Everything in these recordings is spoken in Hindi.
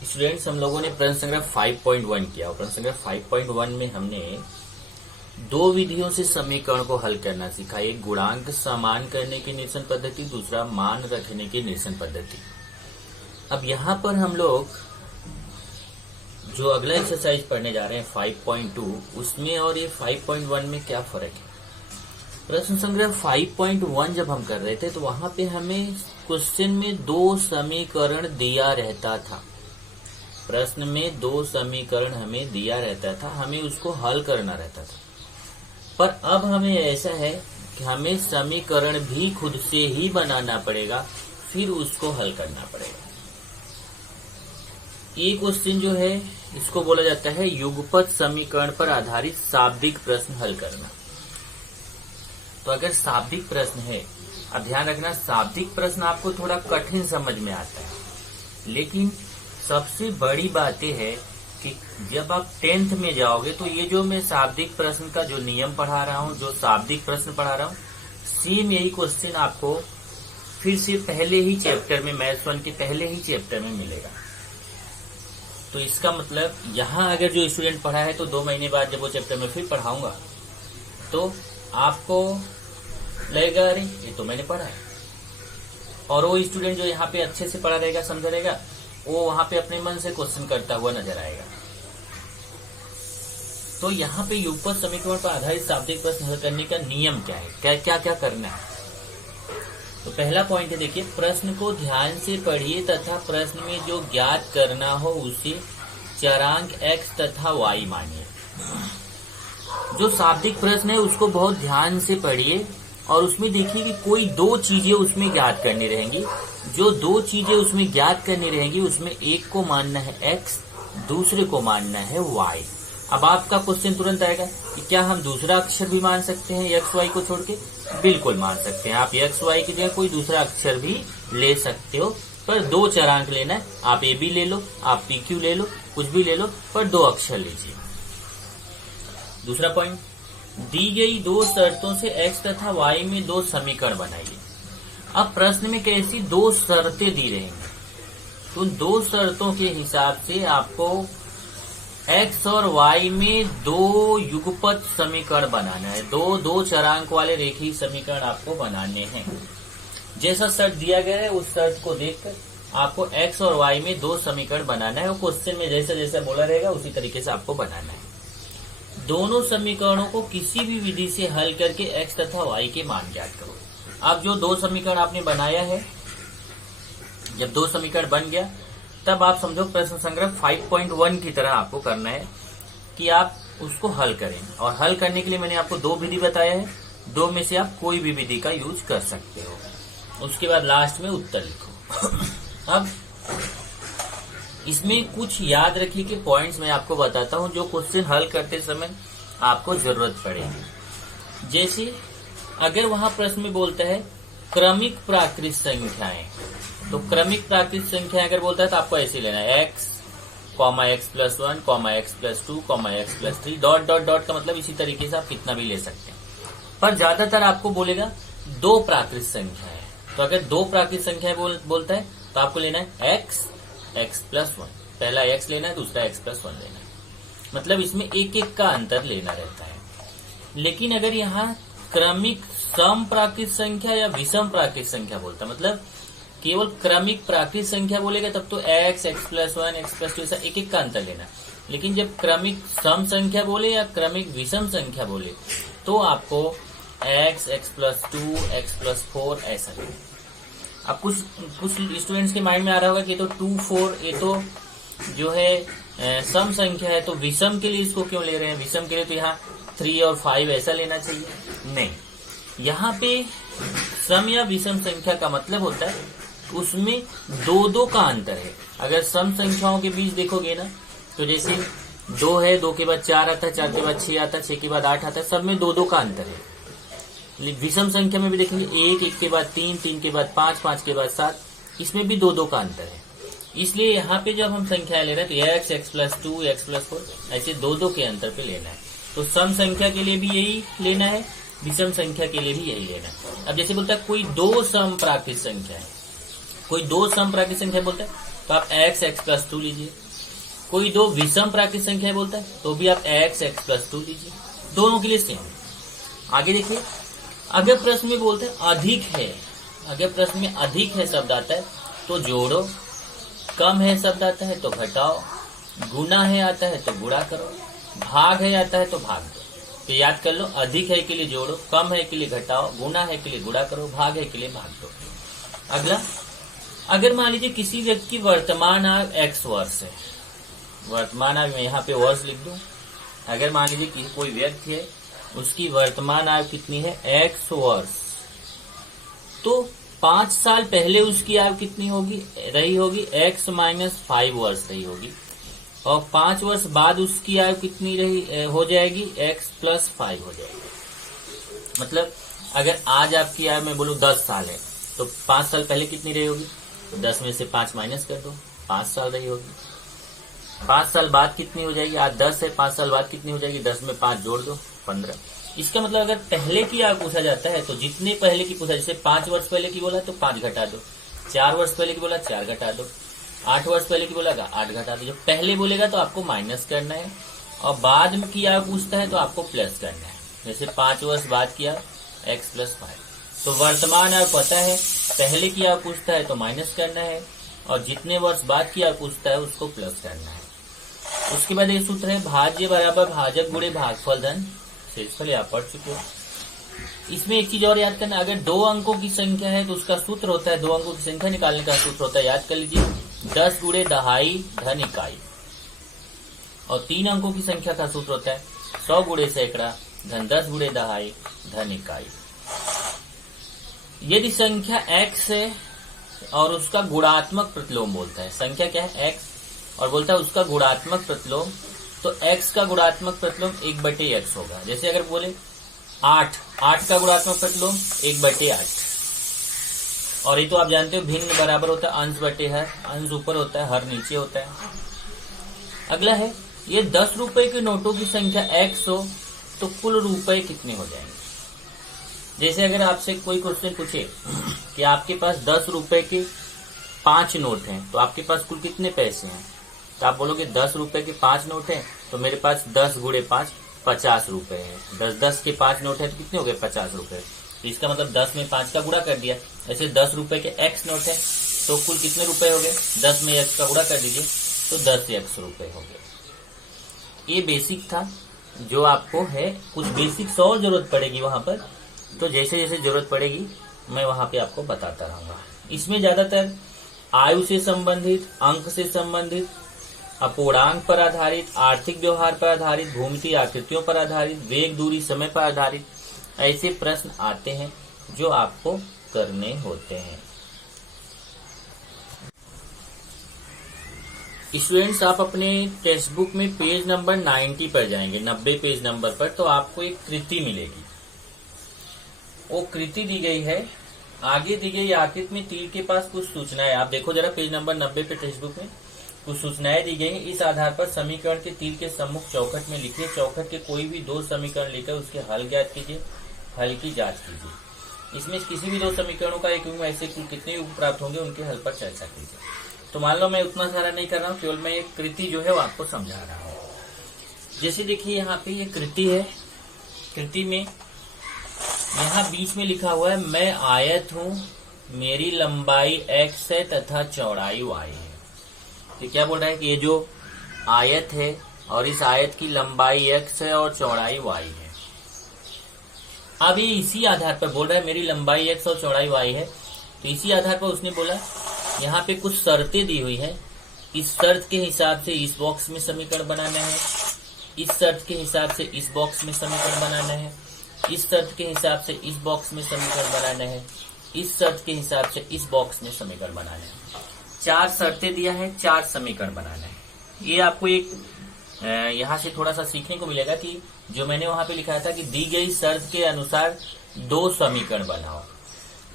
स्टूडेंट्स, हम लोगों ने प्रश्न संग्रह 5.1 किया और प्रश्न संग्रह 5.1 में हमने दो विधियों से समीकरण को हल करना सीखा। एक गुणांक समान करने की निरसन पद्धति, दूसरा मान रखने की निरसन पद्धति। अब यहाँ पर हम लोग जो अगला एक्सरसाइज पढ़ने जा रहे हैं 5.2, उसमें और ये 5.1 में क्या फर्क है। प्रश्न संग्रह 5.1 जब हम कर रहे थे तो वहां पे हमें क्वेश्चन में दो समीकरण दिया रहता था। प्रश्न में दो समीकरण हमें दिया रहता था, हमें उसको हल करना रहता था। पर अब हमें ऐसा है कि हमें समीकरण भी खुद से ही बनाना पड़ेगा, फिर उसको हल करना पड़ेगा। ये क्वेश्चन जो है इसको बोला जाता है युगपत समीकरण पर आधारित शाब्दिक प्रश्न हल करना। तो अगर शाब्दिक प्रश्न है, अब ध्यान रखना, शाब्दिक प्रश्न आपको थोड़ा कठिन समझ में आता है, लेकिन सबसे बड़ी बात यह है कि जब आप 10th में जाओगे तो ये जो मैं शाब्दिक प्रश्न का जो नियम पढ़ा रहा हूँ, जो शाब्दिक प्रश्न पढ़ा रहा हूँ, सेम यही क्वेश्चन आपको फिर से पहले ही चैप्टर में, मैथ्स 1 के पहले ही चैप्टर में मिलेगा। तो इसका मतलब यहाँ अगर जो स्टूडेंट पढ़ा है तो 2 महीने बाद जब वो चैप्टर में फिर पढ़ाऊंगा तो आपको लगेगा अरे ये तो मैंने पढ़ा है। और वो स्टूडेंट जो यहाँ पे अच्छे से पढ़ा रहेगा, समझा रहेगा, वो वहां पे अपने मन से क्वेश्चन करता हुआ नजर आएगा। तो यहाँ पे युगपत समीकरण पर आधारित शाब्दिक प्रश्न हल करने का नियम क्या है, क्या क्या करना है। तो पहला पॉइंट है, देखिए, प्रश्न को ध्यान से पढ़िए तथा प्रश्न में जो ज्ञात करना हो उसे चरांक x तथा y मानिए। जो शाब्दिक प्रश्न है उसको बहुत ध्यान से पढ़िए और उसमें देखिए कि कोई दो चीजें उसमें ज्ञात करनी रहेंगी। जो दो चीजें उसमें ज्ञात करनी रहेंगी उसमें एक को मानना है x, दूसरे को मानना है y। अब आपका क्वेश्चन तुरंत आएगा कि क्या हम दूसरा अक्षर भी मान सकते हैं x y को छोड़ के? बिल्कुल मान सकते हैं। आप x y की जगह कोई दूसरा अक्षर भी ले सकते हो, पर दो चरांक लेना है। आप a भी ले लो, आप p q ले लो, कुछ भी ले लो, पर दो अक्षर लीजिए। दूसरा पॉइंट, दी गई दो शर्तों से x तथा y में दो समीकरण बनाइए। अब प्रश्न में कैसी दो शर्तें दी रहेंगी, तो दो शर्तों के हिसाब से आपको x और y में दो युगपत समीकरण बनाना है। दो चरांक वाले रेखीय समीकरण आपको बनाने हैं। जैसा शर्त दिया गया है उस शर्त को देखकर आपको x और y में दो समीकरण बनाना है। वो क्वेश्चन में जैसा जैसा बोला रहेगा उसी तरीके से आपको बनाना है। दोनों समीकरणों को किसी भी विधि से हल करके x तथा y के मान ज्ञात करो। अब जो दो समीकरण आपने बनाया है, जब दो समीकरण बन गया तब आप समझो प्रश्न संग्रह 5.1 की तरह आपको करना है कि आप उसको हल करें। और हल करने के लिए मैंने आपको दो विधि बताया है, दो में से आप कोई भी विधि का यूज कर सकते हो। उसके बाद लास्ट में उत्तर लिखो। अब इसमें कुछ याद रखिए कि पॉइंट्स मैं आपको बताता हूं जो क्वेश्चन हल करते समय आपको जरूरत पड़ेगी। जैसे अगर वहां प्रश्न में बोलता है क्रमिक प्राकृत संख्याएं, तो क्रमिक प्राकृत संख्या अगर बोलता है तो आपको ऐसे लेना है x, x+1, x+2, x+3, dot dot dot का मतलब इसी तरीके से आप कितना भी ले सकते हैं। पर ज्यादातर आपको बोलेगा दो प्राकृत संख्या है, तो अगर दो प्राकृत संख्या बोलता है तो आपको लेना है x, x+1। पहला x लेना है, दूसरा x+1 लेना है। मतलब इसमें एक एक का अंतर लेना रहता है। लेकिन अगर यहाँ क्रमिक सम प्राकृत संख्या या विषम प्राकृत संख्या बोलता, मतलब केवल क्रमिक प्राकृत संख्या बोलेगा तब तो x, x+1, x+2 ऐसा एक एक का अंतर लेना। लेकिन जब क्रमिक सम संख्या बोले या क्रमिक विषम संख्या बोले तो आपको x, x+2, x+4 ऐसा लेना। अब कुछ स्टूडेंट्स के माइंड में आ रहा होगा कि ये तो 2, 4 ये तो जो है सम संख्या है, तो विषम के लिए इसको क्यों ले रहे हैं? विषम के लिए तो यहाँ 3 और 5 ऐसा लेना चाहिए। नहीं, यहाँ पे सम या विषम संख्या का मतलब होता है उसमें दो का अंतर है। अगर सम संख्याओं के बीच देखोगे ना, तो जैसे 2 है, 2 के बाद 4 आता है, 4 के बाद 6 आता है, 6 के बाद 8 आता है, सब में दो का अंतर है। विषम संख्या में भी देखेंगे 1, 1 के बाद 3, 3 के बाद 5, 5 के बाद 7, इसमें भी दो का अंतर है। इसलिए यहाँ पे जब हम संख्या ले रहे हैं तो x, x+2, x+4 ऐसे दो के अंतर पे लेना है। तो सम संख्या के लिए भी यही लेना है, विषम संख्या के लिए भी यही लेना है। अब जैसे बोलता है कोई दो सम प्राकृत संख्या है, कोई दो सम प्राकृत संख्या बोलता है तो आप x+2 लीजिए। कोई दो विषम प्राकृतिक संख्या बोलता है तो भी आप x+2 लीजिए, दोनों के लिए सेम। आगे देखिए, अगर प्रश्न में बोलते हैं अधिक है, अगर प्रश्न में अधिक है शब्द आता है तो जोड़ो, कम है शब्द आता है तो घटाओ, गुना है आता है तो गुणा करो, भाग है आता है तो भाग दो। तो याद कर लो, अधिक है के लिए जोड़ो, कम है के लिए घटाओ, गुना है के लिए गुणा करो, भाग है के लिए भाग दो। अगला, अगर मान लीजिए किसी व्यक्ति की वर्तमान आयु x वर्ष है, वर्तमान आयु में यहाँ पे वर्ष लिख दूं। अगर मान लीजिए कि कोई व्यक्ति है, उसकी वर्तमान आयु कितनी है x वर्ष, तो 5 साल पहले उसकी आयु कितनी रही होगी x - 5 वर्ष रही होगी, और 5 वर्ष बाद उसकी आयु कितनी हो जाएगी x+5 हो जाएगी। मतलब अगर आज आपकी आयु मैं बोलूं 10 साल है तो 5 साल पहले कितनी रही होगी, तो 10 में से 5 माइनस कर दो, 5 साल रही होगी। 5 साल बाद कितनी हो जाएगी, आज 10 है, 5 साल बाद कितनी हो जाएगी, 10 में 5 जोड़ दो, 15। इसका मतलब अगर पहले की आयु पूछा जाता है तो जितने पहले की पूछा, जैसे 5 वर्ष पहले की बोला तो 5 घटा दो, 4 वर्ष पहले की बोला 4 घटा दो, 8 वर्ष पहले की बोला 8 घटा दो। जब पहले बोलेगा तो आपको माइनस करना है, और बाद में की आयु पूछता है तो आपको प्लस करना है। जैसे 5 वर्ष बाद की आयु x+5, तो वर्तमान आयु पता है, पहले की आयु पूछता है तो माइनस करना है, और जितने वर्ष बाद की आयु पूछता है उसको प्लस करना है। उसके बाद ये सूत्र है भाज्य बराबर भाजक गुणे भागफल धन शेषफल, आप पढ़ चुके हो। इसमें एक चीज और याद करना, अगर 2 अंकों की संख्या है तो उसका सूत्र होता है, 2 अंकों की संख्या निकालने का सूत्र होता है, याद कर लीजिए 10 गुणे दहाई धन इकाई, और 3 अंकों की संख्या का सूत्र होता है 100 गुणे सैकड़ा धन 10 गुणे दहाई धन इकाई। यदि संख्या x है और उसका गुणात्मक प्रतिलोम बोलता है, संख्या क्या है x और बोलता है उसका गुणात्मक प्रतिलोम, तो x का गुणात्मक प्रतिलोम 1/x होगा। जैसे अगर बोले 8 का गुणात्मक प्रतिलोम 1/8, और ये तो आप जानते हो भिन्न बराबर होता है अंश बटे हर, अंश ऊपर होता है हर नीचे होता है। अगला है, ये 10 रुपए के नोटों की संख्या x हो तो कुल रुपए कितने हो जाएंगे। जैसे अगर आपसे कोई क्वेश्चन पूछे कि आपके पास 10 रुपए के 5 नोट हैं तो आपके पास कुल कितने पैसे हैं, तो आप बोलोगे 10 रुपए के 5 नोट हैं तो मेरे पास 10 गुणे 5 50 रुपए है। 10 के 5 नोट है तो कितने हो गए 50 रुपए। तो इसका मतलब 10 में 5 का गुणा कर दिया। ऐसे 10 रुपए के x नोट है तो कुल कितने रुपए हो गए, 10 में x का गुणा कर दीजिए तो 10x रुपए हो गए। ये बेसिक था जो आपको है, कुछ बेसिक्स और जरूरत पड़ेगी वहां पर, तो जैसे जैसे जरूरत पड़ेगी मैं वहां पे आपको बताता रहूंगा। इसमें ज्यादातर आयु से संबंधित, अंक से संबंधित, अपूर्णांक पर आधारित, आर्थिक व्यवहार पर आधारित, भूमितीय आकृतियों पर आधारित, वेग दूरी समय पर आधारित ऐसे प्रश्न आते हैं जो आपको करने होते हैं। स्टूडेंट्स, आप अपने टेक्स्ट बुक में पेज नंबर 90 पर जाएंगे, 90 पेज नंबर पर, तो आपको एक कृति मिलेगी। वो कृति दी गई है, आगे दी गई आकृति में तीर के पास कुछ सूचनाएं, आप देखो जरा पेज नंबर 90 पे टेक्स्ट बुक में कुछ सूचनाएं दी गई हैं। इस आधार पर समीकरण के तीर के सम्मुख चौखट में लिखिए, चौखट के कोई भी 2 समीकरण लेकर उसके हल ज्ञात कीजिए, हल की जांच कीजिए। इसमें किसी भी 2 समीकरणों का एक युग्म, ऐसे कुल कितने युग्म प्राप्त होंगे उनके हल पर चर्चा कीजिए। तो मान लो मैं उतना सारा नहीं कर रहा हूँ, केवल मैं एक कृति जो है वो आपको समझा रहा हूँ। जैसे देखिए यहाँ पे ये कृति है, कृति में यहाँ बीच में लिखा हुआ है मैं आयत हूँ, मेरी लंबाई x है तथा चौड़ाई y है। तो क्या बोल रहा है कि ये जो आयत है और इस आयत की लंबाई x है और चौड़ाई y है। अब ये इसी आधार पर बोल रहा है मेरी लंबाई x और चौड़ाई y है, तो इसी आधार पर उसने बोला यहाँ पे कुछ शर्तें दी हुई है, इस शर्त के हिसाब से इस बॉक्स में समीकरण बनाना है, इस शर्त के हिसाब से इस बॉक्स में समीकरण बनाना है, इस शर्त के हिसाब से इस बॉक्स में समीकरण बनाना है, इस शर्त के हिसाब से इस बॉक्स में समीकरण बनाना है। 4 शर्तें दिया है, 4 समीकरण बनाना है। ये आपको एक यहाँ से थोड़ा सा सीखने को मिलेगा कि जो मैंने वहां पे लिखा था कि दी गई शर्त के अनुसार 2 समीकरण बनाओ,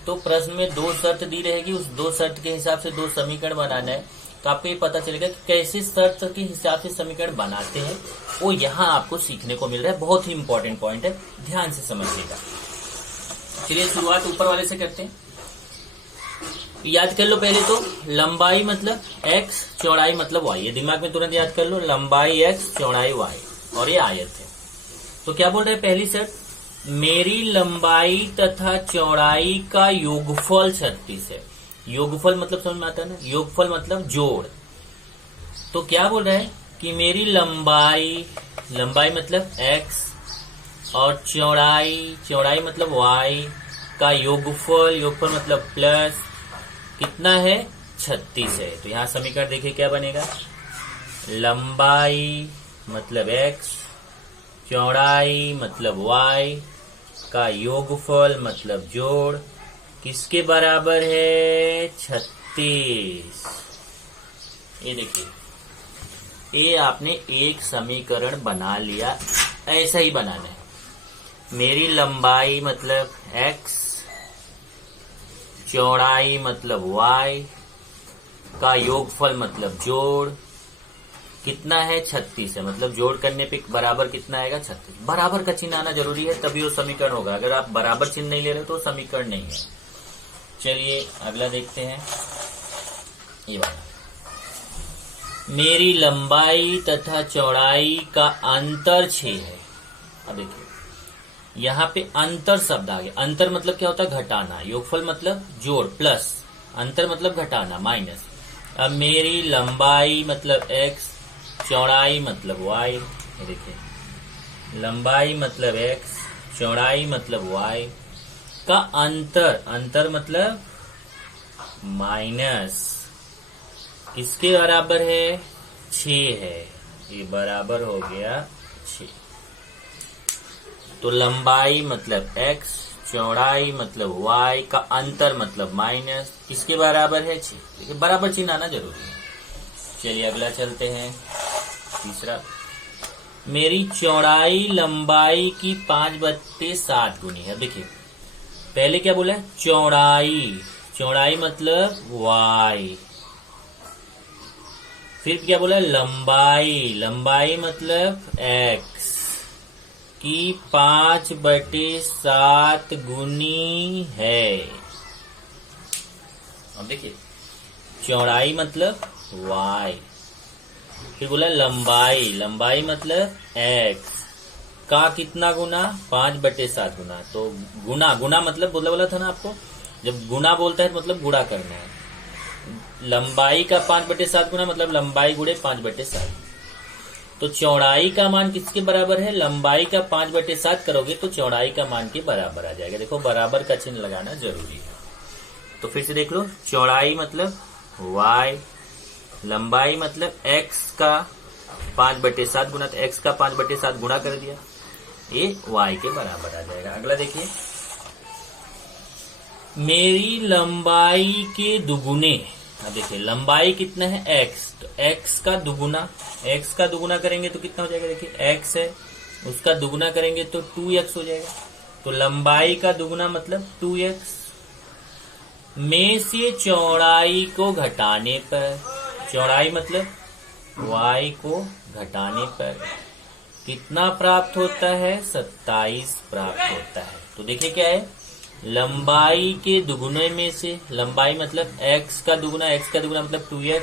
तो प्रश्न में 2 शर्त दी रहेगी, उस 2 शर्त के हिसाब से 2 समीकरण बनाना है। तो आपको ये पता चलेगा कि कैसे शर्त के हिसाब से समीकरण बनाते हैं, वो यहाँ आपको सीखने को मिल रहा है। बहुत ही इंपॉर्टेंट पॉइंट है, ध्यान से समझिएगा। चलिए शुरुआत ऊपर वाले से करते हैं। याद कर लो पहले तो, लंबाई मतलब x, चौड़ाई मतलब y। ये दिमाग में तुरंत याद कर लो, लंबाई x, चौड़ाई y, और ये आयत है। तो क्या बोल रहे हैं पहली शर्त, मेरी लंबाई तथा चौड़ाई का योगफल 36 है। योगफल मतलब समझ में आता है ना, योगफल मतलब जोड़। तो क्या बोल रहा है कि मेरी लंबाई मतलब x और चौड़ाई मतलब y का योगफल मतलब प्लस कितना है, 36 है। तो यहां समीकरण देखिए क्या बनेगा, लंबाई मतलब x, चौड़ाई मतलब y का योगफल मतलब जोड़ किसके बराबर है, 36। ये देखिए, ये आपने एक समीकरण बना लिया, ऐसा ही बनाना है। मेरी लंबाई मतलब x, चौड़ाई मतलब y का योगफल मतलब जोड़ कितना है, 36 है। मतलब जोड़ करने पे बराबर कितना आएगा, 36। बराबर का चिन्ह आना जरूरी है, तभी वो समीकरण होगा। अगर आप बराबर चिन्ह नहीं ले रहे तो समीकरण नहीं है। चलिए अगला देखते हैं, ये वाला, मेरी लंबाई तथा चौड़ाई का अंतर 6 है। अब देखिए यहाँ पे अंतर शब्द आ गया। अंतर मतलब क्या होता है, घटाना। योगफल मतलब जोड़, प्लस अंतर मतलब घटाना, माइनस। अब मेरी लंबाई मतलब x, चौड़ाई मतलब y। ये देखिए, लंबाई मतलब x, चौड़ाई मतलब y का अंतर मतलब माइनस किसके बराबर है, 6 है। ये बराबर हो गया 6। तो लंबाई मतलब x, चौड़ाई मतलब y का अंतर मतलब माइनस किसके बराबर है, 6। देखिए बराबर चिन्ह आना जरूरी है। चलिए अगला चलते हैं, तीसरा, मेरी चौड़ाई लंबाई की 5/7 गुनी है। देखिए पहले क्या बोला है, चौड़ाई मतलब y। फिर क्या बोला, लंबाई मतलब x की 5/7 गुनी है। अब देखिए चौड़ाई मतलब y, फिर बोला लंबाई मतलब x का कितना गुना, 5/7 गुना। तो गुना मतलब बोला था ना आपको, जब गुना बोलता है मतलब गुणा करना है। लंबाई का 5/7 गुना मतलब लंबाई गुणे 5/7। तो चौड़ाई का मान किसके बराबर है, लंबाई का 5/7 करोगे तो चौड़ाई का मान के बराबर आ जाएगा। देखो बराबर का चिन्ह लगाना जरूरी है। तो फिर से देख लो, चौड़ाई मतलब y, लंबाई मतलब x का 5/7 गुना, तो x का 5/7 गुणा कर दिया, ये y के बराबर आ जाएगा। अगला देखिए, मेरी लंबाई के दुगुने। अब देखिए लंबाई कितना है, x, तो x का दुगुना करेंगे तो कितना हो जाएगा, देखिए x है, उसका दुगुना करेंगे तो 2x हो जाएगा। तो लंबाई का दुगुना मतलब 2x में से चौड़ाई को घटाने पर, चौड़ाई मतलब y को घटाने पर कितना प्राप्त होता है, 27 प्राप्त होता है। तो देखिए क्या है, लंबाई के दुगुने में से, लंबाई मतलब x का दुगुना मतलब 2x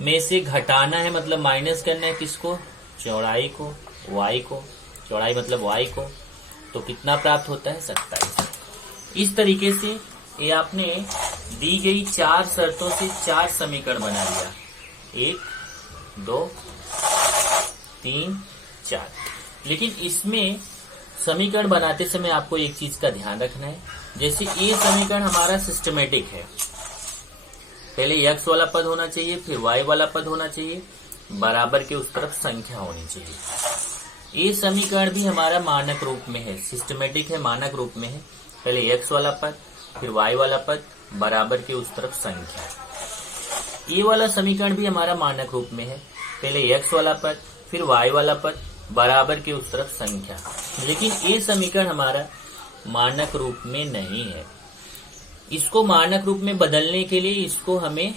में से घटाना है मतलब माइनस करना है किसको, चौड़ाई को, y को, चौड़ाई मतलब y को। तो कितना प्राप्त होता है, 27। इस तरीके से ये आपने दी गई 4 शर्तों से 4 समीकरण बना लिया, 1 2 3 4। लेकिन इसमें समीकरण बनाते समय आपको एक चीज का ध्यान रखना है, जैसे ये समीकरण हमारा सिस्टमेटिक है, पहले x वाला पद होना चाहिए, फिर y वाला पद होना चाहिए, बराबर के उस तरफ संख्या होनी चाहिए। ये समीकरण भी हमारा मानक रूप में है, सिस्टमेटिक है, मानक रूप में है। पहले x वाला पद, फिर y वाला पद, बराबर के उस तरफ संख्या। ये वाला समीकरण भी हमारा मानक रूप में है, पहले x वाला पद, फिर y वाला पद, बराबर के उस तरफ संख्या। लेकिन ये समीकरण हमारा मानक रूप में नहीं है। इसको मानक रूप में बदलने के लिए इसको हमें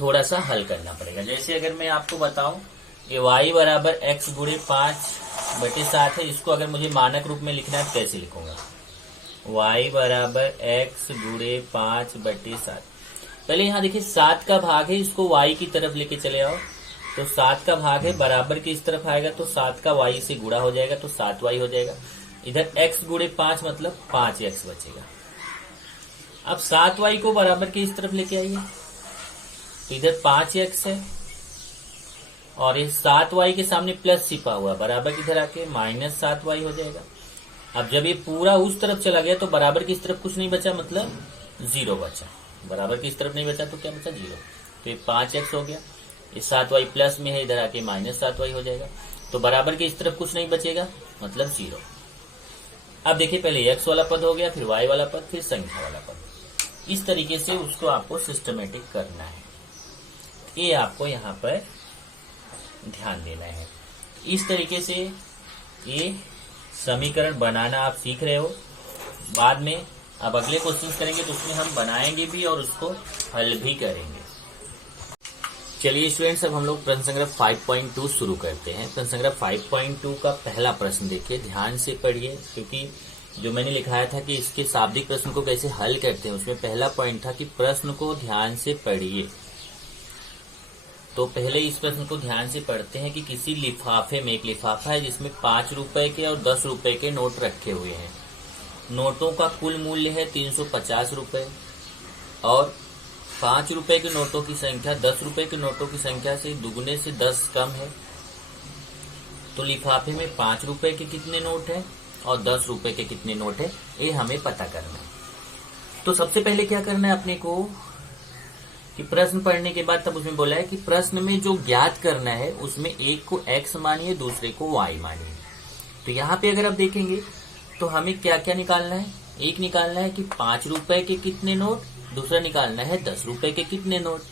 थोड़ा सा हल करना पड़ेगा। जैसे अगर मैं आपको बताऊं, ये y बराबर x गुणे 5/7 है, इसको अगर मुझे मानक रूप में लिखना है तो कैसे लिखूंगा। y बराबर x गुणे 5/7। पहले यहाँ देखिए 7 का भाग है, इसको y की तरफ लेके चले आओ तो 7 का भाग है, बराबर के इस तरफ आएगा तो 7 का y से गुणा हो जाएगा तो 7y हो जाएगा। इधर x गुणे 5 मतलब 5x बचेगा। अब 7y को बराबर के इस तरफ लेके आइए तो इधर 5x है और ये 7y के सामने प्लस छिपा हुआ, बराबर की तरह आके -7y हो जाएगा। अब जब ये पूरा उस तरफ चला गया तो बराबर की इस तरफ कुछ नहीं बचा, मतलब 0 बचा। बराबर की इस तरफ नहीं बचा तो क्या बचा, 0। तो ये 5x हो गया, ये 7y प्लस में है, इधर आके -7y हो जाएगा। तो बराबर के इस तरफ कुछ नहीं बचेगा, मतलब 0। अब देखिए पहले x वाला पद हो गया, फिर y वाला पद, फिर संख्या वाला पद। इस तरीके से उसको आपको सिस्टमेटिक करना है, ये आपको यहाँ पर ध्यान देना है। इस तरीके से ये समीकरण बनाना आप सीख रहे हो। बाद में अब अगले क्वेश्चन करेंगे तो उसमें हम बनाएंगे भी और उसको हल भी करेंगे। चलिए स्टूडेंट्स, अब हम लोग प्रश्न संग्रह 5.2 शुरू करते हैं। प्रश्न संग्रह 5.2 का पहला प्रश्न देखिए, ध्यान से पढ़िए, क्योंकि जो मैंने लिखाया था कि इसके शाब्दिक प्रश्न को कैसे हल करते हैं, उसमें पहला पॉइंट था कि प्रश्न को ध्यान से पढ़िए। तो पहले इस प्रश्न को ध्यान से पढ़ते हैं कि किसी लिफाफे में, एक लिफाफा है जिसमें 5 रुपए के और 10 रुपए के नोट रखे हुए हैं। नोटों का कुल मूल्य है 350 रुपए और 5 रुपए के नोटों की संख्या 10 रुपए के नोटों की संख्या से दुगने से 10 कम है। तो लिफाफे में 5 रुपए के कितने नोट हैं और 10 रुपए के कितने नोट हैं, ये हमें पता करना है। तो सबसे पहले क्या करना है अपने को कि प्रश्न पढ़ने के बाद तब उसमें बोला है कि प्रश्न में जो ज्ञात करना है उसमें एक को x मानिए, दूसरे को y मानिए। तो यहाँ पे अगर आप देखेंगे तो हमें क्या क्या निकालना है, एक निकालना है कि 5 रुपए के कितने नोट, दूसरा निकालना है 10 रुपए के कितने नोट।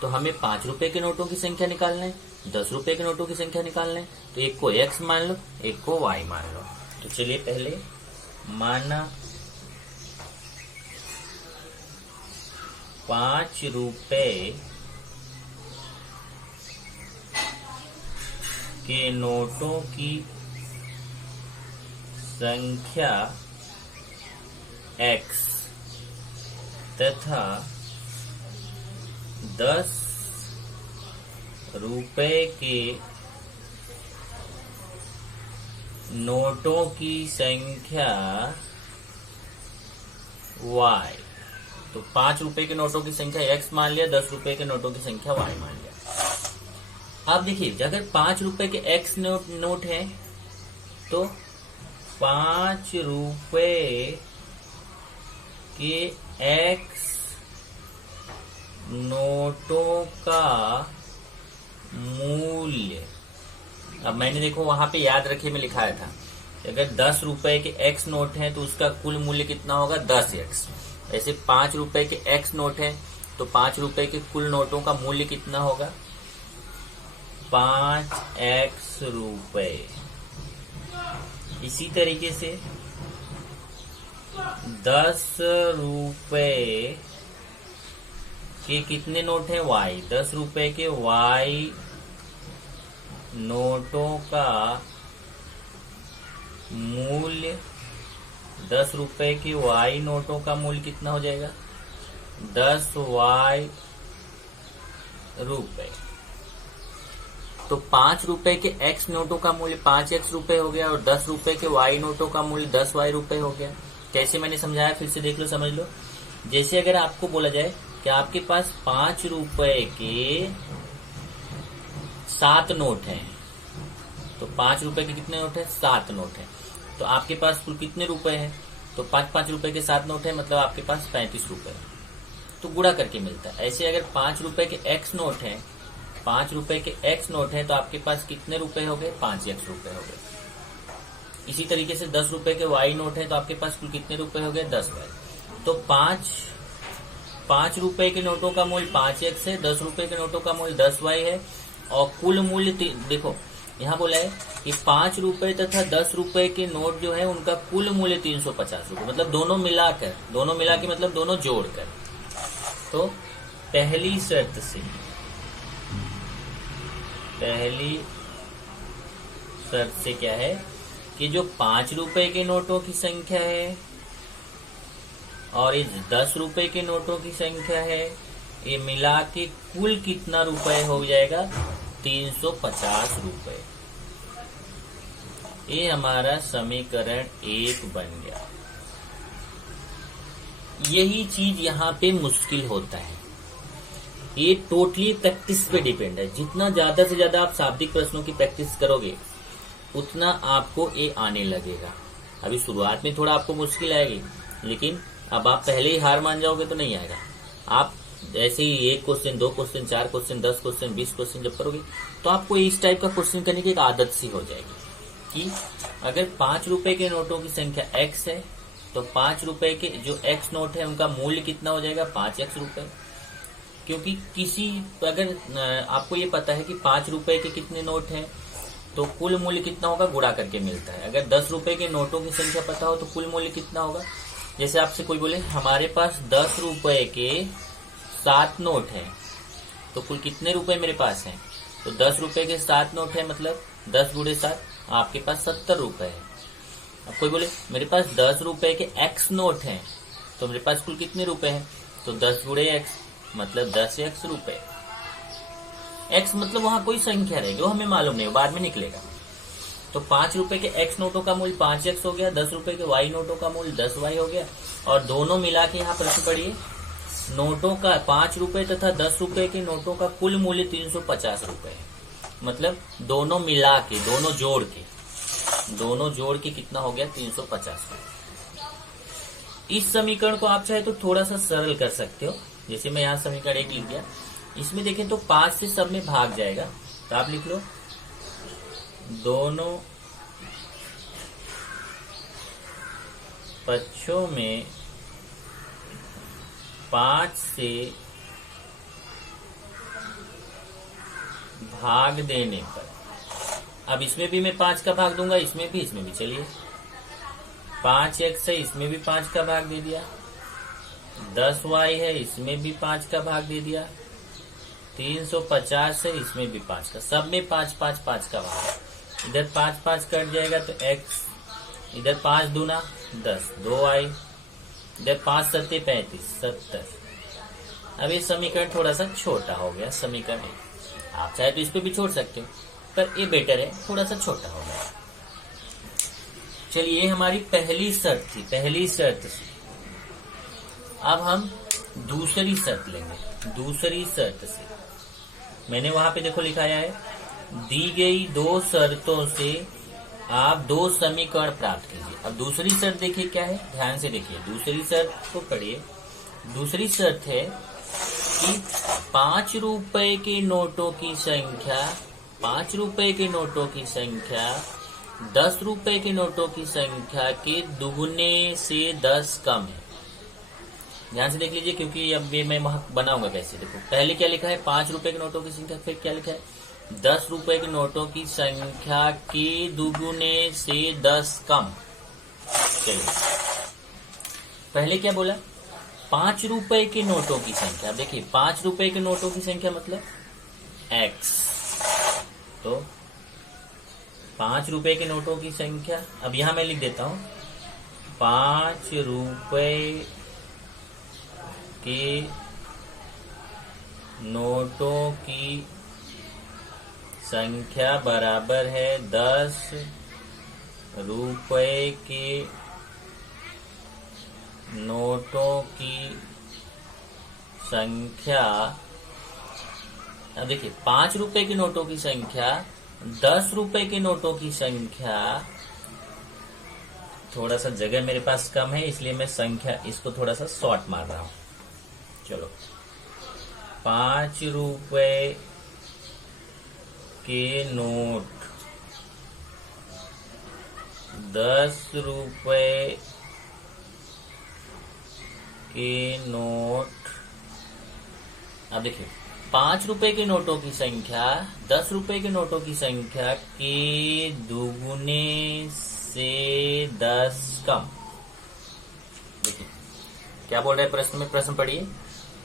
तो हमें 5 रुपए के नोटों की संख्या निकालना है, 10 रुपए के नोटों की संख्या निकालना है। तो एक को x मान लो, एक को y मान लो। तो चलिए पहले माना 5 रुपए के नोटों की संख्या x तथा 10 रुपए के नोटों की संख्या y। तो 5 रुपए के नोटों की संख्या x मान लिया, 10 रुपए के नोटों की संख्या y मान लिया। अब देखिए अगर 5 रुपए के x नोट है तो 5 रुपए के x नोटों का मूल्य, अब मैंने देखो वहां पे याद रखिए मैं लिखाया था, अगर 10 रुपए के x नोट है तो उसका कुल मूल्य कितना होगा, 10x। ऐसे 5 रुपए के x नोट है तो 5 रुपए के कुल नोटों का मूल्य कितना होगा, 5x रुपए। इसी तरीके से 10 रुपए के कितने नोट हैं, y। 10 रुपए के y नोटों का मूल्य, 10 रुपए के y नोटों का मूल्य कितना हो जाएगा, 10y रुपए। तो 5 रुपए के x नोटों का मूल्य 5x रुपए हो गया और 10 रुपए के y नोटों का मूल्य 10y रुपए हो गया। कैसे मैंने समझाया, फिर से देख लो, समझ लो। जैसे अगर आपको बोला जाए कि आपके पास 5 रुपए के 7 नोट हैं, तो 5 रुपए के कितने नोट हैं, 7 नोट हैं। तो आपके पास कुल कितने रुपए हैं, तो 5 रुपए के 7 नोट है, मतलब आपके पास 35 रुपए है। तो गुणा करके मिलता है। ऐसे अगर 5 रुपए के x नोट है, 5 रुपए के x नोट है तो आपके पास कितने रुपए हो गए, 5x रुपए हो गए। इसी तरीके से 10 रुपए के y नोट है तो आपके पास कुल कितने रुपए हो गए, 10y। तो 5 रुपए के नोटों का मूल्य 5x है, 10 रुपए के नोटों का मूल्य 10y है और कुल मूल्य देखो यहाँ बोला है कि 5 रुपए तथा 10 रुपए के नोट जो है उनका कुल मूल्य 350 रुपए, मतलब दोनों मिला के मतलब दोनों जोड़कर। तो पहली शर्त से क्या है कि जो 5 रुपए के नोटों की संख्या है और ये 10 रुपए के नोटों की संख्या है, ये मिला के कुल कितना रुपए हो जाएगा? 350 रुपए। ये हमारा समीकरण 1 बन गया। यही चीज यहाँ पे मुश्किल होता है। ये टोटली प्रैक्टिस पे डिपेंड है। जितना ज्यादा से ज्यादा आप शाब्दिक प्रश्नों की प्रैक्टिस करोगे उतना आपको ये आने लगेगा। अभी शुरुआत में थोड़ा आपको मुश्किल आएगी, लेकिन अब आप पहले ही हार मान जाओगे तो नहीं आएगा। आप ऐसे ही 1 question, 2 question, 4 question, 10 question, 20 question जब करोगे तो आपको इस टाइप का क्वेश्चन करने की एक आदत सी हो जाएगी कि अगर 5 रुपए के नोटों की संख्या x है तो 5 रुपए के जो x नोट है उनका मूल्य कितना हो जाएगा? 5x रुपए। क्योंकि अगर आपको ये पता है कि 5 रुपए के कितने नोट हैं तो कुल मूल्य कितना होगा? गुणा करके मिलता है। अगर 10 रुपए के नोटों की संख्या पता हो तो कुल मूल्य कितना होगा? जैसे आपसे कोई बोले हमारे पास 10 रुपए के 7 नोट हैं, तो कुल कितने रुपए मेरे पास हैं? तो 10 रुपए के 7 नोट है, मतलब 10 गुणे 7, आपके पास 70 रुपए है। अब कोई बोले मेरे पास 10 रुपए के x नोट हैं, तो मेरे पास कुल कितने रुपए हैं? तो 10 गुणे x, मतलब 10x रुपए। x मतलब वहां कोई संख्या रहेगी, वो हमें मालूम नहीं, बाद में निकलेगा। तो 5 रुपए के x नोटों का मूल्य 5x हो गया, 10 रुपए के y नोटों का मूल्य 10y हो गया, और दोनों मिला के यहाँ प्रश्न पढ़िए, नोटों का 5 रुपए तथा 10 रुपए के नोटों का कुल मूल्य 350 रुपए है। मतलब दोनों मिला के, दोनों जोड़ के कितना हो गया? 350। इस समीकरण को आप चाहे तो थोड़ा सा सरल कर सकते हो। जैसे मैं यहाँ समीकरण 1 लिख दिया, इसमें देखें तो 5 से सब में भाग जाएगा, तो आप लिख लो दोनों पक्षों में 5 से भाग देने पर। अब इसमें भी मैं 5 का भाग दूंगा, इसमें भी चलिए 5x है, इसमें भी 5 का भाग दे दिया, 10y है, इसमें भी 5 का भाग दे दिया, 350 है, इसमें भी 5 का, सब में 5 का भाग। इधर 5 कट जाएगा तो x, इधर 5 दूना 10, 2y, इधर 5 सत्ते 35, 70। अब ये समीकरण थोड़ा सा छोटा हो गया, समीकरण 1। आप चाहे तो इस पे भी छोड़ सकते हो, पर ये बेटर है, थोड़ा सा छोटा हो गया। चलिए, ये हमारी पहली शर्त थी। पहली शर्त से अब हम दूसरी शर्त लेंगे। दूसरी शर्त से मैंने वहां पे देखो लिखाया है, दी गई 2 शर्तों से आप 2 समीकरण प्राप्त कीजिए। अब दूसरी शर्त देखिए क्या है, ध्यान से देखिए, दूसरी शर्त को पढ़िए। दूसरी शर्त है कि 5 रुपए के नोटों की संख्या 5 रुपए के नोटों की संख्या 10 रुपए के नोटों की संख्या के दुगुने से 10 कम है। ध्यान से देख लीजिए, क्योंकि अब ये मैं वहां बनाऊंगा कैसे। देखो पहले क्या लिखा है, 5 रुपए के नोटों की संख्या, फिर क्या लिखा है, 10 रुपए के नोटों की संख्या के दुगुने से 10 कम। चलिए, पहले क्या बोला, 5 रुपए के नोटों की संख्या। देखिए 5 रुपए के नोटों की संख्या मतलब x, तो 5 रुपए के नोटों की संख्या, अब यहां मैं लिख देता हूं, 5 रुपए के नोटों की संख्या बराबर है 10 रुपए के नोटों की संख्या। अब देखिए 5 रुपए के नोटों की संख्या 10 रुपए के नोटों की संख्या, थोड़ा सा जगह मेरे पास कम है इसलिए मैं संख्या इसको थोड़ा सा शॉर्ट मार रहा हूं। चलो, 5 रुपए के नोट 10 रुपए के नोट। अब देखिए 5 रुपए के नोटों की संख्या 10 रुपए के नोटों की संख्या के दुगुने से 10 कम। देखिए क्या बोल रहा है प्रश्न में, प्रश्न पढ़िए,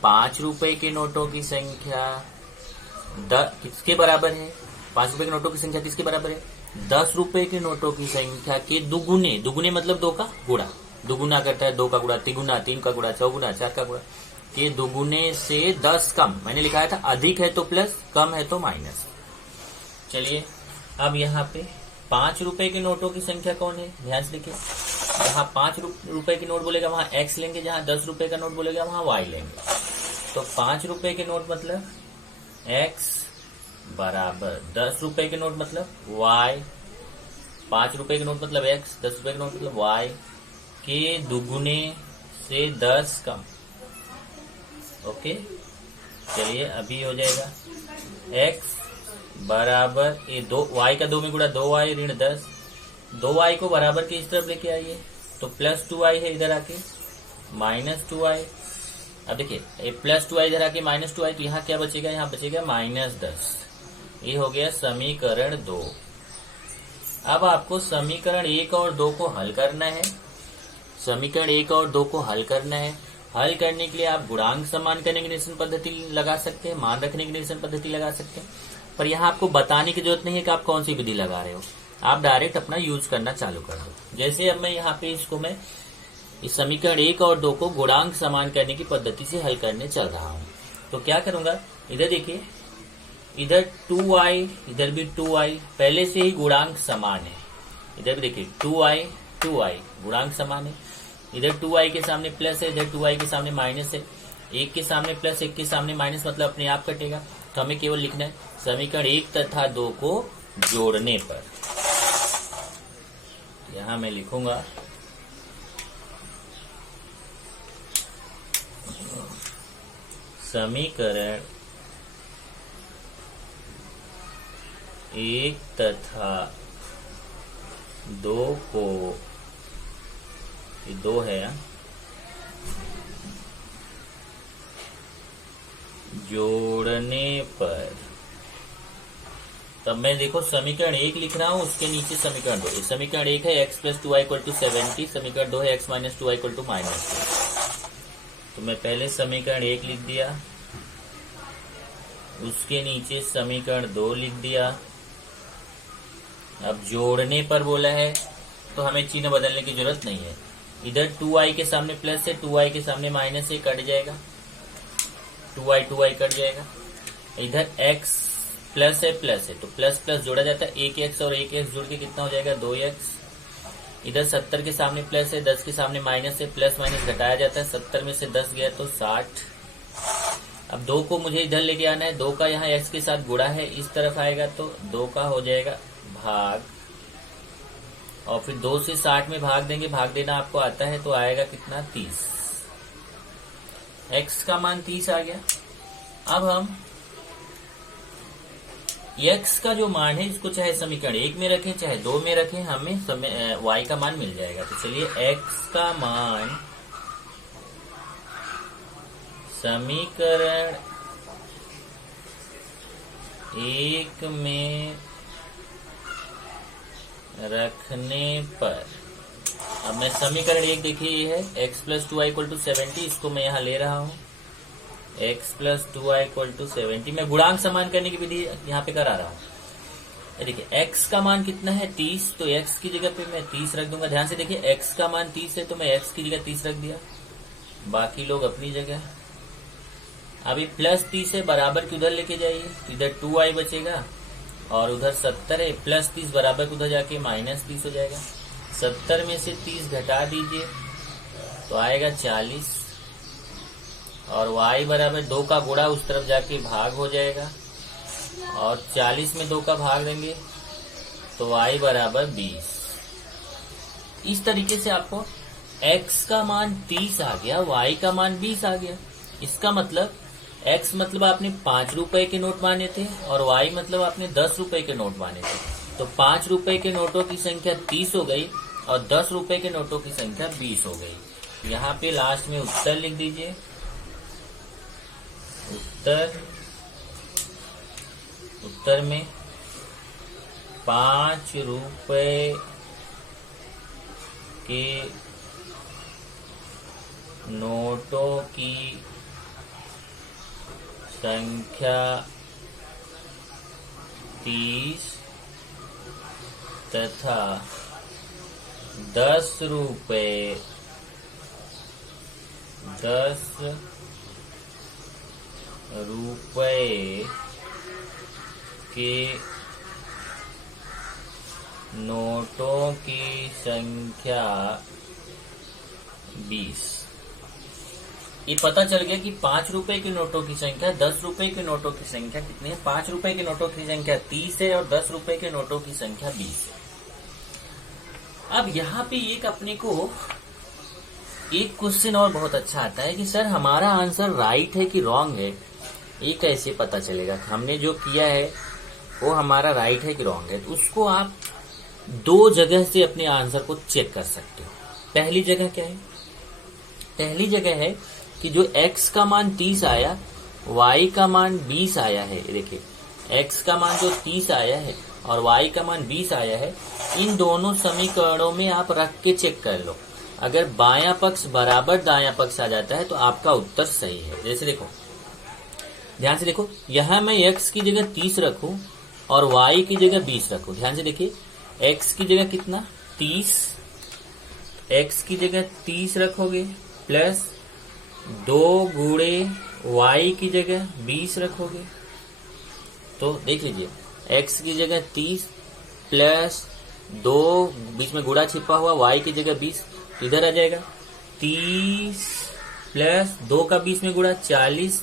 5 रुपए के नोटों की संख्या किसके बराबर है, 5 रुपए के नोटों की संख्या किसके बराबर है, 10 रुपए के नोटों की संख्या के दुगुने, दुगुने मतलब 2 का गुणा, दुगुना करता है 2 का गुणा, तिगुना 3 का गुणा, चौगुना 4 का गुणा, के दुगुने से 10 कम। मैंने लिखा था अधिक है तो प्लस, कम है तो माइनस। चलिए अब यहाँ पे 5 रुपए के नोटों की संख्या कौन है, ध्यान से देखिए। जहाँ 5 रुपए की नोट बोलेगा वहां x लेंगे, जहाँ 10 रुपए का नोट बोलेगा वहां y लेंगे। तो 5 रुपए के नोट मतलब x बराबर 10 रुपए के नोट मतलब y, 5 रुपए के नोट मतलब x, 10 रुपए के नोट मतलब y के दुगुने से 10 कम। ओके, चलिए अभी हो जाएगा x बराबर ये 2 y का 2 में गुणा 2y ऋण 10, 2y को बराबर के इस तरफ लेके आइए तो प्लस 2y है, इधर आके माइनस 2y। अब देखिए ये प्लस 2y इधर आके माइनस 2y, तो यहाँ क्या बचेगा, यहाँ बचेगा माइनस 10। ये हो गया समीकरण 2। अब आपको समीकरण 1 और 2 को हल करना है। समीकरण 1 और 2 को हल करना है। हल करने के लिए आप गुणांक समान करने की निरसन पद्धति लगा सकते हैं, मान रखने की निरसन पद्धति लगा सकते हैं, पर यहाँ आपको बताने की जरूरत नहीं है कि आप कौन सी विधि लगा रहे हो, आप डायरेक्ट अपना यूज करना चालू कर दो। जैसे अब मैं यहाँ पे इसको मैं इस समीकरण 1 और 2 को गुणांक समान करने की पद्धति से हल करने चल रहा हूँ। तो क्या करूंगा, इधर देखिए, इधर 2y, इधर भी 2y, पहले से ही गुणांक समान है। इधर भी देखिए 2y गुणांक समान है। इधर 2y के सामने प्लस है, इधर 2y के सामने माइनस है। एक के सामने प्लस, एक के सामने माइनस, मतलब अपने आप कटेगा। तो हमें केवल लिखना है समीकरण 1 तथा 2 को जोड़ने पर। यहां मैं लिखूंगा समीकरण 1 तथा 2 को, ये 2 है, जोड़ने पर। तब मैं देखो समीकरण 1 लिख रहा हूं, उसके नीचे समीकरण 2। समीकरण 1 है x plus 2y equal to 70, समीकरण 2 है x minus 2y equal to minus 2। तो मैं पहले समीकरण 1 लिख दिया, उसके नीचे समीकरण 2 लिख दिया। अब जोड़ने पर बोला है तो हमें चिन्ह बदलने की जरूरत नहीं है। इधर 2y के सामने प्लस है, 2y के सामने माइनस है, कट जाएगा, 2y कट जाएगा। इधर x प्लस है तो प्लस प्लस जोड़ा जाता है, एक x और एक x जुड़ के कितना हो जाएगा, 2x। इधर 70 के सामने प्लस है, 10 के सामने माइनस है, प्लस माइनस घटाया जाता है, 70 में से 10 गया तो 60। अब 2 को मुझे इधर लेके आना है, 2 का यहाँ x के साथ गुणा है, इस तरफ आएगा तो 2 का हो जाएगा भाग, और फिर 2 से 60 में भाग देंगे, भाग देना आपको आता है, तो आएगा कितना, 30। x का मान 30 आ गया। अब हम x का जो मान है इसको चाहे समीकरण 1 में रखें चाहे 2 में रखें, हमें y का मान मिल जाएगा। तो चलिए x का मान समीकरण 1 में रखने पर, अब मैं समीकरण 1 देखिए ये है x plus 2y equal to 70, इसको मैं यहाँ ले रहा हूँ x plus 2y equal to 70। मैं गुणांक समान करने की विधि यहाँ पे करा रहा हूँ। देखिए x का मान कितना है, 30, तो x की जगह पे मैं 30 रख दूंगा। ध्यान से देखिए x का मान 30 है तो मैं x की जगह 30 रख दिया, बाकी लोग अपनी जगह। अभी प्लस 30 है, बराबर की उधर लेके जाइए, इधर 2y बचेगा और उधर 70 है, प्लस 30 बराबर की उधर जाके माइनस 30 हो जाएगा। 70 में से 30 घटा दीजिए तो आएगा 40, और y बराबर 2 का गुणा उस तरफ जाके भाग हो जाएगा, और 40 में 2 का भाग देंगे तो y बराबर 20। इस तरीके से आपको x का मान 30 आ गया, y का मान 20 आ गया। इसका मतलब x मतलब आपने 5 रुपए के नोट माने थे और y मतलब आपने 10 रुपए के नोट माने थे। तो 5 रुपए के नोटों की संख्या 30 हो गई और 10 रुपए के नोटों की संख्या 20 हो गई। यहाँ पे लास्ट में उत्तर लिख दीजिए। उत्तर में 5 रुपए के नोटों की संख्या 30 तथा 10 रुपए 10 रुपए के नोटों की संख्या 20। ये पता चल गया कि 5 रुपए के नोटों की संख्या, 10 रुपए के नोटों की संख्या कितनी है? 5 रुपए के नोटों की संख्या 30 है और 10 रुपए के नोटों की संख्या 20 है। अब यहाँ पे एक अपने को एक क्वेश्चन और बहुत अच्छा आता है कि सर हमारा आंसर राइट है कि रॉन्ग है, ये कैसे पता चलेगा? हमने जो किया है वो हमारा राइट है कि रॉन्ग है? तो उसको आप दो जगह से अपने आंसर को चेक कर सकते हो। पहली जगह क्या है? पहली जगह है कि जो x का मान 30 आया, y का मान 20 आया है। देखिए x का मान जो 30 आया है और y का मान 20 आया है, इन दोनों समीकरणों में आप रख के चेक कर लो। अगर बायां पक्ष बराबर दायां पक्ष आ जाता है तो आपका उत्तर सही है। जैसे देखो, ध्यान से देखो, यहां मैं x की जगह 30 रखूं और y की जगह 20 रखूं। ध्यान से देखिए, x की जगह कितना? 30, x की जगह 30 रखोगे प्लस 2 गुणे y की जगह 20 रखोगे तो देख लीजिए, x की जगह 30 प्लस 2, बीच में गुणा छिपा हुआ, y की जगह 20, इधर आ जाएगा 30 प्लस 2 का 20 में गुणा 40,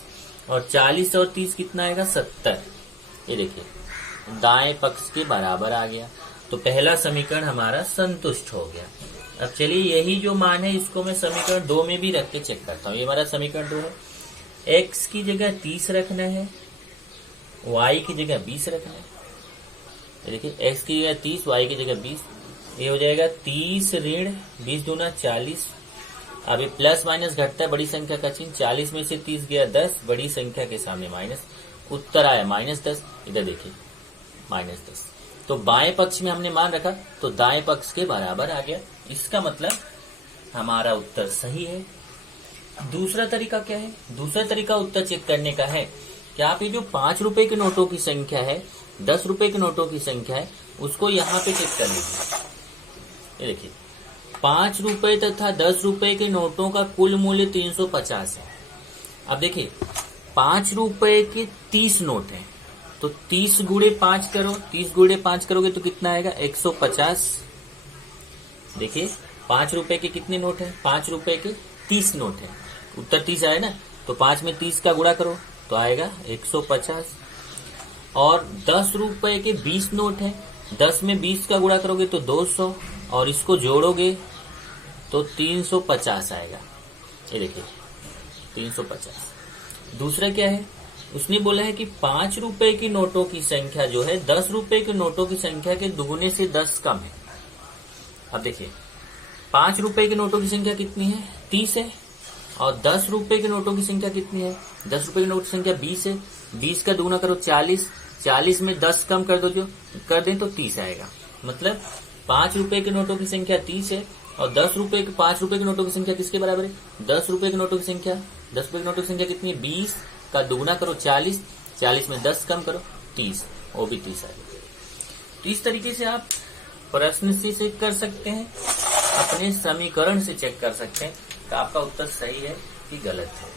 और 40 और 30 कितना आएगा? 70। ये देखिए दाएं पक्ष के बराबर आ गया, तो पहला समीकरण हमारा संतुष्ट हो गया। अब चलिए यही जो मान है इसको मैं समीकरण 2 में भी रख के चेक करता हूँ। ये हमारा समीकरण 2 है, x की जगह 30 रखना है, y की जगह 20 रखना है। देखिए x की जगह 30, y की जगह 20, ये हो जाएगा 30 ऋण 20 दूना 40। अब ये प्लस माइनस घटता है, बड़ी संख्या का चिन्ह, 40 में से 30 गया 10, बड़ी संख्या के सामने माइनस, उत्तर आया -10। इधर देखिए -10, तो बाएं पक्ष में हमने मान रखा तो दाएं पक्ष के बराबर आ गया। इसका मतलब हमारा उत्तर सही है। दूसरा तरीका क्या है? दूसरा तरीका उत्तर चेक करने का है कि आप ये जो 5 रुपए के नोटों की संख्या है, 10 रुपए के नोटों की संख्या है, उसको यहाँ पे चेक कर लीजिए। ये देखिए 5 रुपए तथा 10 रुपए के नोटों का कुल मूल्य 350 है। अब देखिए 5 रुपए के 30 नोट हैं, तो 30 गुणे 5 करो, 30 गुणे 5 करोगे तो कितना आएगा? 150। देखिए 5 रुपए के कितने नोट हैं? 5 रुपए के 30 नोट हैं, उत्तर 30 आया ना, तो 5 में 30 का गुणा करो तो आएगा 150। और 10 रुपए के 20 नोट हैं, 10 में 20 का गुणा करोगे तो 200, और इसको जोड़ोगे तो 350 आएगा। ये देखिए 350। दूसरा क्या है? उसने बोला है कि 5 रुपए की नोटों की संख्या जो है 10 रुपए के नोटों की संख्या के दुगुने से 10 कम है। अब देखिए 5 रुपए के नोटों की संख्या कितनी है? 30 है, और 10 रुपए के नोटों की संख्या कितनी है? 10 रुपए की नोट की संख्या 20 है, 20 का दुगुना करो 40, 40 में 10 कम कर दो, जो कर दें तो 30 आएगा। मतलब 5 रुपए के नोटों की संख्या 30 है और 5 रुपए के नोटों की संख्या किसके बराबर है? 10 रुपए के नोटों की संख्या, 10 रुपए के नोटों की संख्या कितनी है? 20 का दुगुना करो 40, 40 में 10 कम करो 30, वो भी 30 आएगा। तो इस तरीके से आप प्रश्न से चेक कर सकते हैं, अपने समीकरण से चेक कर सकते हैं कि आपका उत्तर सही है कि गलत है।